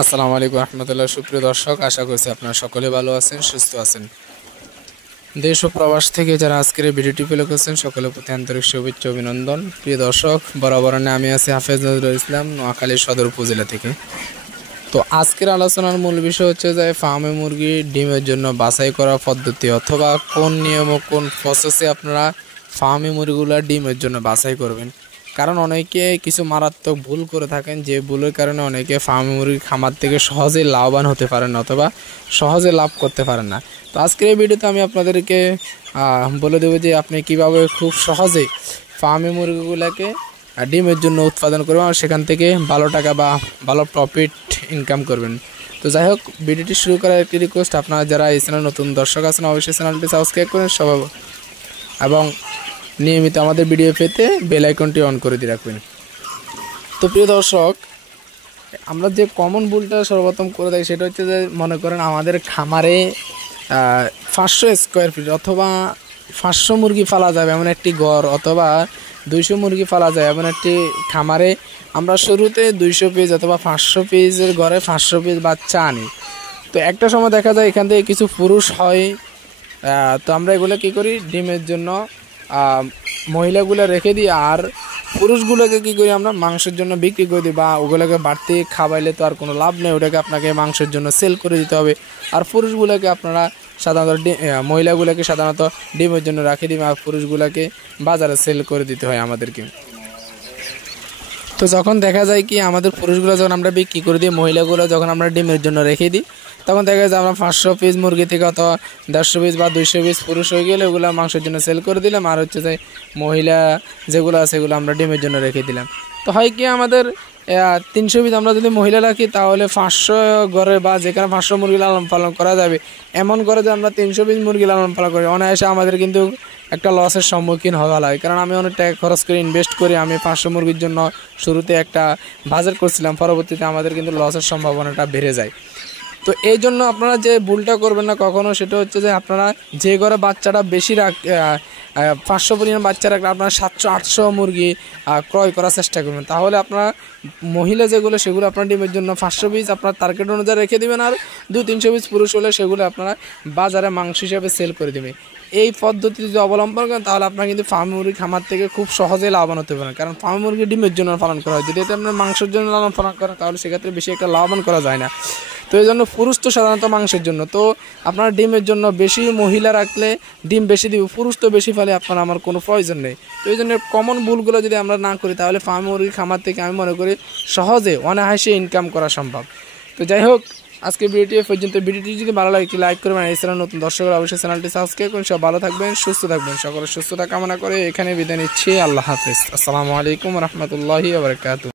আসসালামু আলাইকুম রহমতুল্লাহ। সুপ্রিয় দর্শক, আশা করছি আপনারা সকলে ভালো আছেন, সুস্থ আছেন। দেশ ও প্রবাস থেকে যারা আজকের এই ভিডিওটি ফলো করছেন সকলের প্রতি আন্তরিক শুভেচ্ছা অভিনন্দন। প্রিয় দর্শক, বরাবরণে আমি আছি হাফেজ নজরুল ইসলাম, নোয়াখালী সদর উপজেলা থেকে। তো আজকের আলোচনার মূল বিষয় হচ্ছে যে ফার্মে মুরগি ডিমের জন্য বাছাই করা পদ্ধতি অথবা কোন নিয়ম ও কোন প্রসেসে আপনারা ফার্মে মুরগিগুলো ডিমের জন্য বাছাই করবেন। কারণ অনেকে কিছু মারাত্মক ভুল করে থাকেন, যে ভুলের কারণে অনেকে ফার্মে মুরগি খামার থেকে সহজে লাভবান হতে পারেন না অথবা সহজে লাভ করতে পারেন না। তো আজকের এই ভিডিওতে আমি আপনাদেরকে বলে দেবো যে আপনি কিভাবে খুব সহজে ফার্মে মুরগিগুলোকে ডিমের জন্য উৎপাদন করবেন আর সেখান থেকে ভালো টাকা বা ভালো প্রফিট ইনকাম করবেন। তো যাই হোক, ভিডিওটি শুরু করার একটি রিকোয়েস্ট, আপনারা যারা এই চ্যানেল নতুন দর্শক আছেন অবশ্যই চ্যানেলটি সাবস্ক্রাইব করেন সবাই, এবং নিয়মিত আমাদের ভিডিও পেতে বেল আইকনটি অন করে দিয়ে রাখবেন। তো প্রিয় দর্শক, আমরা যে কমন ভুলটা সর্বপ্রথম করে থাকি সেটা হচ্ছে যে মনে করেন আমাদের খামারে 500 স্কোয়ার ফিট অথবা 500 মুরগি পালা যাবে এমন একটি ঘর, অথবা 200 মুরগি পালা যায় এমন একটি খামারে আমরা শুরুতে 200 পিস অথবা 500 পিসের ঘরে 500 পিস বাচ্চা আনি। তো একটা সময় দেখা যায় এখান থেকে কিছু পুরুষ হয়, তো আমরা এগুলো কী করি, ডিমের জন্য মহিলাগুলো রেখে দিই, আর পুরুষগুলোকে কী করি আমরা মাংসের জন্য বিক্রি করে দিই, বা ওগুলোকে বাড়তি খাওয়াইলে তো আর কোনো লাভ নেই, ওটাকে আপনাকে মাংসের জন্য সেল করে দিতে হবে। আর পুরুষগুলোকে আপনারা সাধারণত মহিলাগুলোকে সাধারণত ডিমের জন্য রাখে দিই, আর পুরুষগুলোকে বাজারে সেল করে দিতে হয় আমাদেরকে। তো যখন দেখা যায় কি আমাদের পুরুষগুলো যখন আমরা বিক্রি করে দিই, মহিলাগুলো যখন আমরা ডিমের জন্য রেখে দিই, তখন দেখা যায় আমরা 500 পিস মুরগি থেকে অথবা 150 পিস বা 200 পিস পুরুষ হয়ে গেলে ওগুলো মাংসের জন্য সেল করে দিলাম, আর হচ্ছে যে মহিলা যেগুলো আছে সেগুলো আমরা ডিমের জন্য রেখে দিলাম। তো হয় কি আমাদের 300 পিস আমরা যদি মহিলা রাখি তাহলে 500 ঘরে বা যেখানে 500 মুরগি লালন পালন করা যাবে এমন করে যে আমরা 300 পিস মুরগি লালন পালন করি, অনায়াসে আমাদের কিন্তু একটা লসের সম্মুখীন হওয়া লাগে। কারণ আমি অনেক টাকা খরচ করে ইনভেস্ট করি, আমি 500 মুরগির জন্য শুরুতে একটা বাজার করছিলাম, পরবর্তীতে আমাদের কিন্তু লসের সম্ভাবনাটা বেড়ে যায়। তো এই জন্য আপনারা যে ভুলটা করবেন না কখনো, সেটা হচ্ছে যে আপনারা যে ঘরে বাচ্চাটা বেশি 500 পরিমাণ বাচ্চা রাখলে আপনারা 700-800 মুরগি ক্রয় করার চেষ্টা করবেন। তাহলে আপনারা মহিলা যেগুলো সেগুলো আপনার ডিমের জন্য 500 পিস আপনার টার্গেট অনুযায়ী রেখে দেবেন, আর 200-300 পিস পুরুষ হলে সেগুলো আপনারা বাজারে মাংস হিসাবে সেল করে দেবেন। এই পদ্ধতি যদি অবলম্বন করেন তাহলে আপনারা কিন্তু ফার্ম মুরগি খামার থেকে খুব সহজেই লাভবান হতে পারেন। কারণ ফার্ম মুরগি ডিমের জন্য পালন করা হয়, যদি এটা আপনার মাংসের জন্য লালন পালন করেন তাহলে সেক্ষেত্রে বেশি একটা লাভবান করা যায় না। তো এই জন্য পুরুষ তো সাধারণত মাংসের জন্য, তো আপনার ডিমের জন্য বেশি মহিলা রাখলে ডিম বেশি দিবে, পুরুষ তো বেশি ফেলে আপনার আমার কোনো প্রয়োজন নেই। তো এই জন্য কমন ভুলগুলো যদি আমরা না করি তাহলে ফার্ম মুরগি খামার থেকে আমি মনে করি সহজে অনায়াসে ইনকাম করা সম্ভব। তো যাই হোক, আজকে ভিডিওটি পর্যন্ত। ভিডিওটি যদি ভালো লাগে একটি লাইক করবেন, এই চ্যানেল নতুন দর্শকরা অবশ্যই চ্যানেলটি সাবস্ক্রাইব করুন। সব ভালো থাকবেন, সুস্থ থাকবেন, সকলের সুস্থতা কামনা করে এখানে বিদায় নিচ্ছি। আল্লাহ হাফেজ। আসসালামু আলাইকুম রহমতুল্লাহি ওয়া বারাকাতুহু।